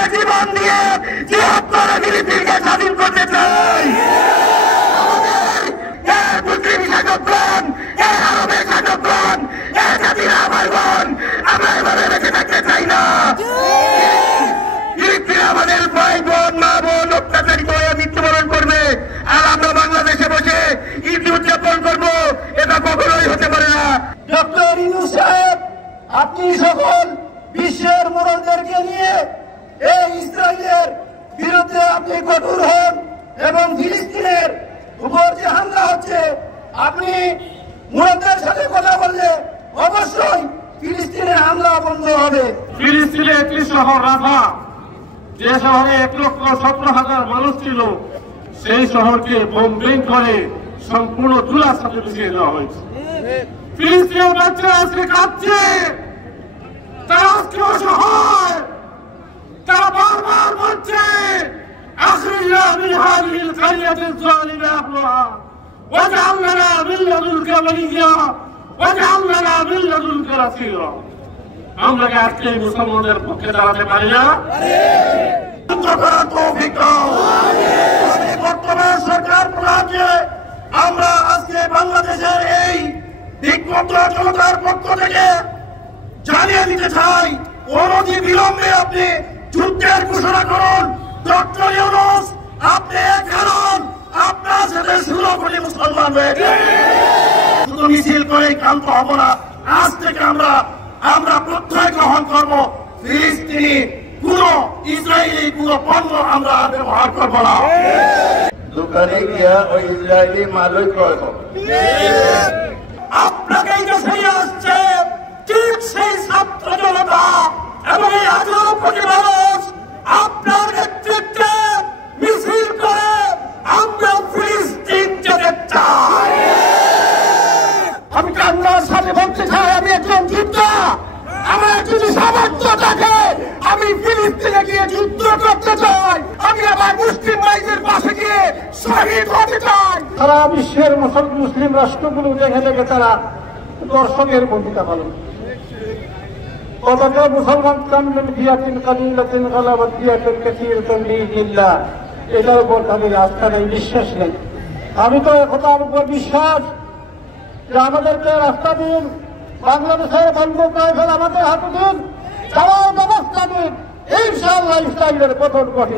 নিজের জীবন দিয়ে জিহাদ করে ফিলিস্তিনকে স্বাধীন করতে চাই। মুসলিম শাসকগণ, আরবের শাসকগণ, জাতিরা আমার বোন, আমরা এভাবে বেঁচে থাকতে চাই না। ফিলিস্তিন আমাদের ভাই বোন, মা বোন অত্যাচারিত হয়ে মৃত্যুবরণ করবে, আর আমরা বাংলাদেশে বসে ঈদ উদযাপন করবো, এটা কখনোই হতে পারে না। ডক্টর ইউনূস সাহেব, আপনি সকল বিশ্বের মোড়লদেরকে নিয়ে এই ইসরায়েলের বিরুদ্ধে আপনি কঠোর হন এবং ফিলিস্তিনের উপর যে হামলা হচ্ছে আপনি মোড়লদের সাথে কথা বললে অবশ্যই ফিলিস্তিনের হামলা বন্ধ হবে। ফিলিস্তিনে একটি শহর রাফা, যে শহরে 1,17,000 মানুষ ছিল, সেই শহরকে বোম্বিং করে সম্পূর্ণ চুলার সাথে মিশিয়ে দেওয়া হয়েছে। ফিলিস্তিনের বাচ্চারা আজকে কাঁদছে, তারা আজকে অসহায়, তারা বারবার বলছে আখরিজনা মিন হাযিহিল কারিয়াতিল যালিমা আহলুহা ওয়াজআল লানা মিন লাদুনকা ওয়ালিয়্যা ওয়াজআল লানা মিন লাদুনকা নাসীরা। আমরা কি আজকে মুসলমানদের পক্ষে দাঁড়াতে পারি না? বর্তমান সরকার প্রধানকে আমরা আজকে বাংলাদেশের এই দিকপত্র জনতার পক্ষ থেকে জানিয়ে দিতে চাই, অনতি বিলম্বে আপনি যুদ্ধের ঘোষণা করুন। ডক্টর ইউনূস, আপনি কারণ আপনার সাথে 16 কোটি মুসলমান রয়েছে। শুধু মিছিল করে ক্লান্ত হব না, আজ থেকে আমরা প্রত্যয় গ্রহণ করব, ফিলিস্তিনি কোন ইসরায়েলি কোন পণ্য আমরা ব্যবহার করব না। দোকানে গিয়া ওই ইসরায়েলি মালই ক্রয় করব। আপনাকেই যে ফিরে আসছে ঠিক সেই ছাত্র জনতা এবং এই 18 কোটি মানুষ আপনার নেতৃত্বে মিছিল করে আমরা ফিলিস্তিন যেতে চাই। আমি কান্নার সাথে বলতে চাই, আমি একজন যোদ্ধা, আমার যদি সামর্থ্য থাকে আমি ফিলিস্তিনে গিয়ে যুদ্ধ করতে চাই, আমি আমার মুসলিম ভাইদের পাশে গিয়ে শহীদ হতে চাই। সারা বিশ্বের মুসলিম রাষ্ট্রগুলো দেখে দেখে তারা দর্শকের ভূমিকা পালন। কতটা মুসলমান কামিন ফিয়াতিন কালিলাতিন গালাবাত ফিয়াতান কাসীরাতান বিইযনিল্লাহ, এটার উপর তাদের আস্থা নেই, বিশ্বাস নেই। আমি তো একতার উপর বিশ্বাস যে আমাদেরকে রাস্তা দিন, বাংলাদেশের বন্দুক রাইফেল আমাদের হাতে দিন, চালাও ব্যবস্থা দিন, ইনশাআল্লাহ ইসরায়েলের পতন ঘটে।